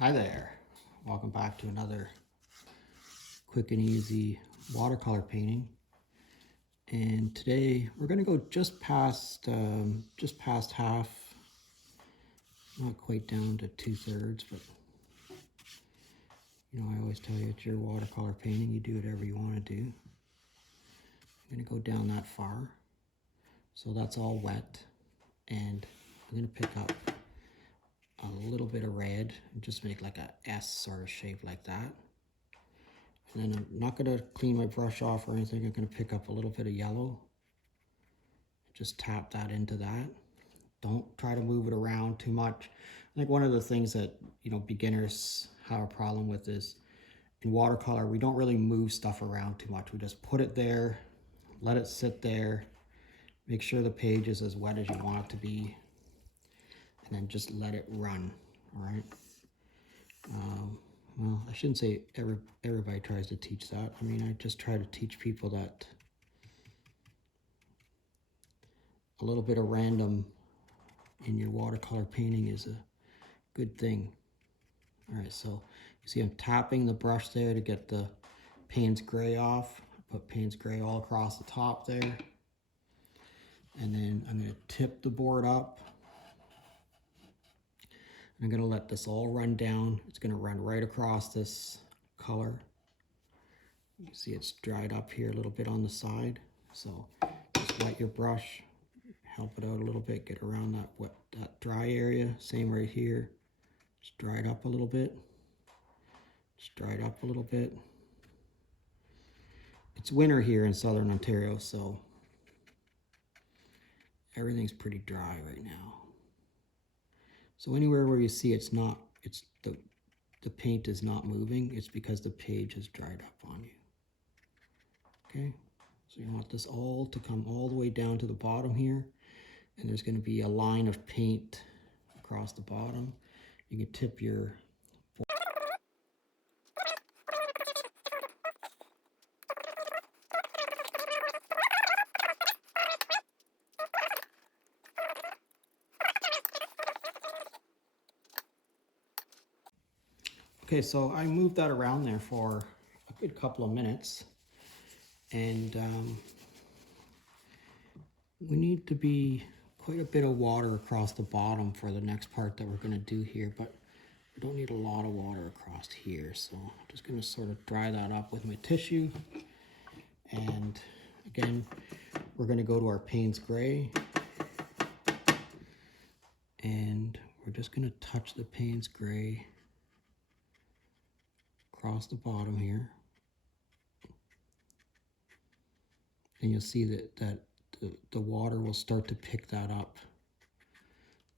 Hi there, welcome back to another quick and easy watercolor painting. And today we're going to go just past half, not quite down to 2/3, but you know, I always tell you it's your watercolor painting, you do whatever you want to do. I'm going to go down that far, so that's all wet, and I'm going to pick up a little bit of red and just make like a S sort of shape like that. And then I'm not going to clean my brush off or anything. I'm going to pick up a little bit of yellow. Just tap that into that. Don't try to move it around too much. I think one of the things that, you know, beginners have a problem with is in watercolor, we don't really move stuff around too much. We just put it there, let it sit there, make sure the page is as wet as you want it to be, and then just let it run, all right? Well, I shouldn't say everybody tries to teach that. I mean, I just try to teach people that a little bit of random in your watercolor painting is a good thing. All right, so you see I'm tapping the brush there to get the Payne's gray off. I put Payne's gray all across the top there. And then I'm going to tip the board up. I'm going to let this all run down. It's going to run right across this color. You see it's dried up here a little bit on the side. So just wet your brush, help it out a little bit, get around that dry area. Same right here. Just dry it up a little bit. Just dry it up a little bit. It's winter here in southern Ontario, so everything's pretty dry right now. So anywhere where you see it's the paint is not moving, it's because the page has dried up on you. Okay, so you want this all to come all the way down to the bottom here, and there's going to be a line of paint across the bottom. You can tip your Okay, so I moved that around there for a good couple of minutes, and we need to be quite a bit of water across the bottom for the next part that we're going to do here, but we don't need a lot of water across here, so I'm just going to sort of dry that up with my tissue. And again, we're going to go to our Payne's gray, and we're just going to touch the Payne's gray across the bottom here, and you'll see that the water will start to pick that up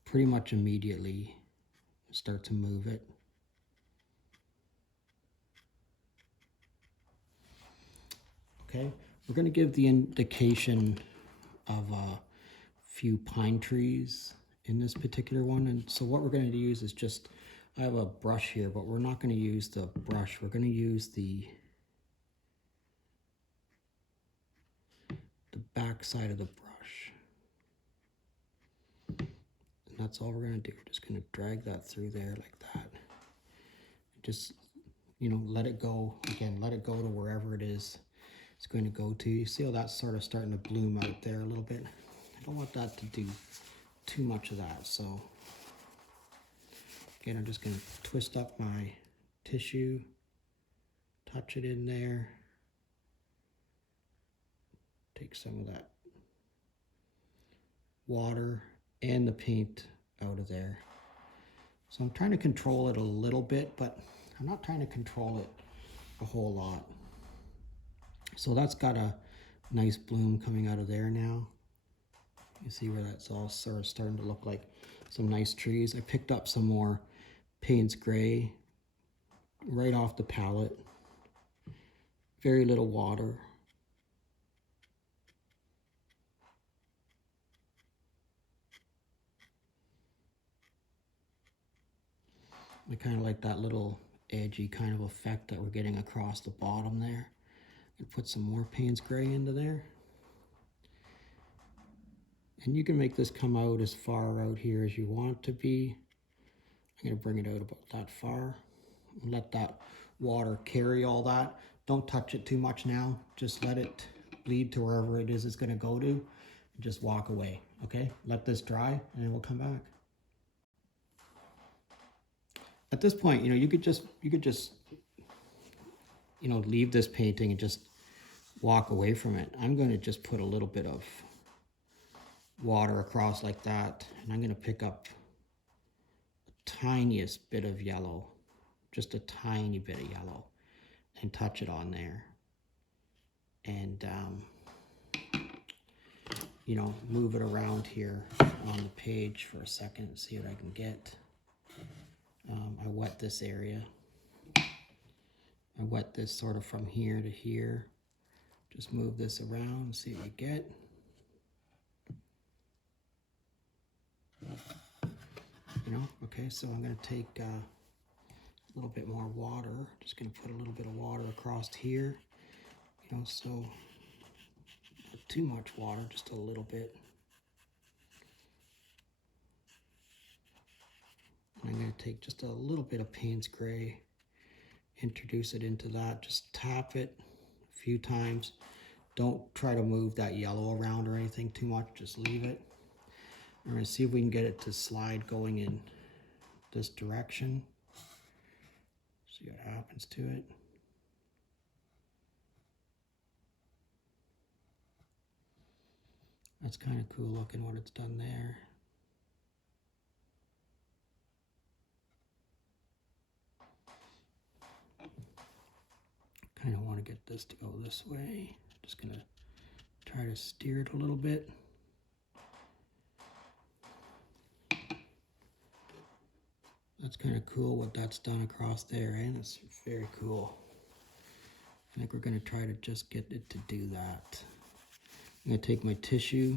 pretty much immediately. Start to move it. Okay, we're going to give the indication of a few pine trees in this particular one, and so what we're going to use is just, I have a brush here, but we're not going to use the brush. We're going to use the back side of the brush. And that's all we're going to do. We're just going to drag that through there like that. Just, you know, let it go. Again, let it go to wherever it is it's going to go to. You see how that's sort of starting to bloom out there a little bit? I don't want that to do too much of that. So again, I'm just going to twist up my tissue, touch it in there, take some of that water and the paint out of there. So I'm trying to control it a little bit, but I'm not trying to control it a whole lot. So that's got a nice bloom coming out of there now. You see where that's all sort of starting to look like some nice trees. I picked up some more Payne's gray right off the palette. Very little water. I kind of like that little edgy kind of effect that we're getting across the bottom there. And put some more Payne's gray into there. And you can make this come out as far out here as you want it to be. I'm going to bring it out about that far. Let that water carry all that. Don't touch it too much now. Just let it bleed to wherever it is it's going to go to. And just walk away, okay? Let this dry, and then we'll come back. At this point, you could just leave this painting and just walk away from it. I'm going to just put a little bit of water across like that, and I'm going to pick up the tiniest bit of yellow, just a tiny bit of yellow, and touch it on there, and move it around here on the page for a second and see what I can get. I wet this area. I wet this sort of from here to here. Just move this around and see what you get. Okay, so I'm going to take a little bit more water. Just going to put a little bit of water across here. So not too much water, just a little bit. And I'm going to take just a little bit of Payne's gray, introduce it into that. Just tap it a few times. Don't try to move that yellow around or anything too much. Just leave it. We're going to see if we can get it to slide going in this direction. See what happens to it. That's kind of cool looking what it's done there. Kind of want to get this to go this way. Just going to try to steer it a little bit. That's kind of cool what that's done across there, and it's very cool. I think we're going to try to just get it to do that. I'm going to take my tissue,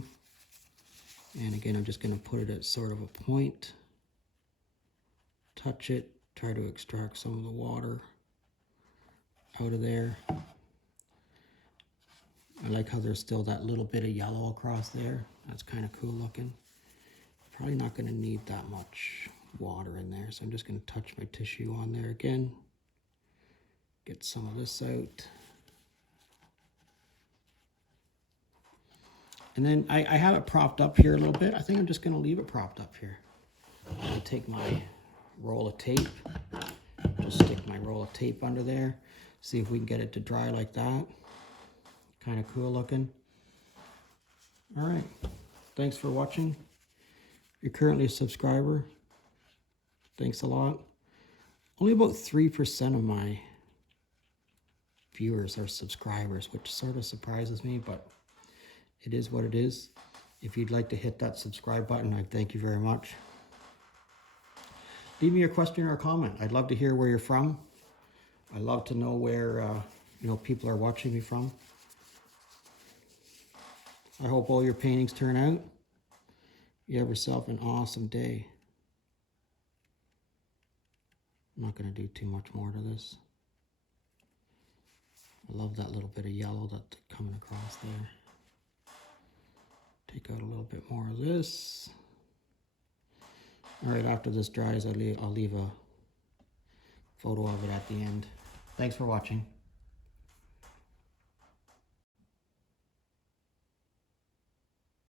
and again, I'm just going to put it at sort of a point, touch it, try to extract some of the water out of there. I like how there's still that little bit of yellow across there. That's kind of cool looking. Probably not going to need that much water in there, so I'm just going to touch my tissue on there again, get some of this out, and then I have it propped up here a little bit. I think I'm just going to leave it propped up here. I'm going to take my roll of tape, just stick my roll of tape under there, see if we can get it to dry like that. Kind of cool looking. All right, thanks for watching. If you're currently a subscriber, thanks a lot. Only about 3% of my viewers are subscribers, which sort of surprises me, but it is what it is. If you'd like to hit that subscribe button, I thank you very much. Leave me a question or a comment. I'd love to hear where you're from. I'd love to know where people are watching me from. I hope all your paintings turn out. You have yourself an awesome day. I'm not going to do too much more to this. I love that little bit of yellow that's coming across there. Take out a little bit more of this. All right, after this dries, I'll leave a photo of it at the end. Thanks for watching.